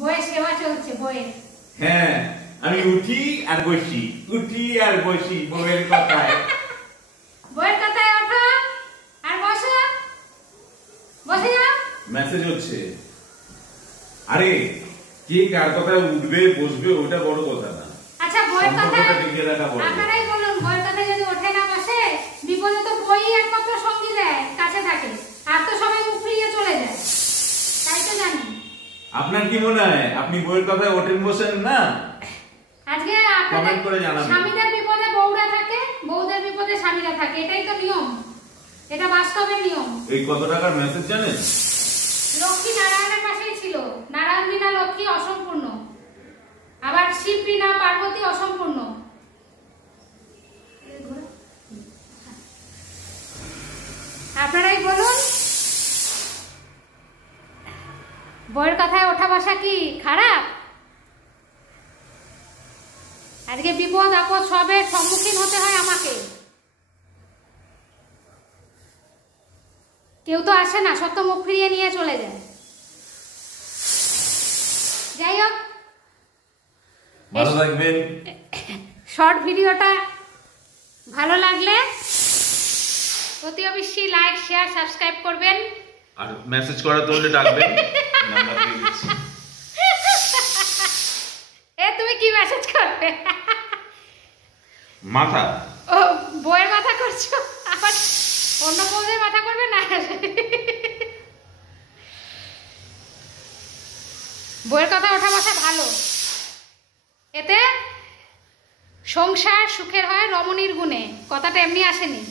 বইয়ের সেবা চলছে বইয়ের। হ্যাঁ, আমি উঠি আর বসি, উঠি আর বসি বইয়ের কথায়। বইয়ের কথায় ওঠো আর বসো, বসে যাও। মেসেজ হচ্ছে। আরে কে কার কথায় উঠবে বসবে ওটা বড় কথা না। আচ্ছা বইয়ের কথায় টিকিয়ে রাখা বড়। আপনারাই বলুন, বইয়ের কথায় যদি ওঠে না বসে, বিপদে তো বই একমাত্র সঙ্গী দেয়, কাছে থাকে। আর তো সবাই মুখ ফিরিয়ে চলে যায়, তাই তো জানি। আপনার কি মনে হয় আপনি বইয়ের কথায় ওঠেন বসেন না? আজকে কমেন্ট করে জানাবেন। স্বামীদের বিপদে বউরা থাকে, বউদের বিপদে স্বামীরা থাকে, এটাই তো নিয়ম, এটা বাস্তবের নিয়ম। এই কত টাকার মেসেজ জানেন? লক্ষ্মী নারায়ণের পাশেই ছিল। নারায়ণ বিনা লক্ষ্মী অসম্পূর্ণ, আবার শিব বিনা পার্বতী অসম্পূর্ণ। আপনারাই বলুন, বইয়ের কথায় ওঠা বসা কি খারাপ? আজকে বিপদ আপদ সবের সম্মুখীন হতে হয় আমাকে। কেউ তো আসে না, সত্য মুখ ফিরিয়ে নিয়ে চলে যায়। যাই হোক, ভালো থাকবেন। শর্ট ভিডিওটা ভালো লাগলে অতি অবশ্যই লাইক শেয়ার সাবস্ক্রাইব করবেন। আর মেসেজ করা তোলে ডাকবেন, নাম্বার দিয়ে দিচ্ছি। এ তুমি কি মেসেজ করবে? মাথা ও বইয়ের মাথা করছো, আবার অন্য বউদের মাথা করবে না। বইয়ের কথা ওঠা বসা ভালো, এতে সংসার সুখের হয় রমণীর গুণে। কথাটা এমনি আসেনি।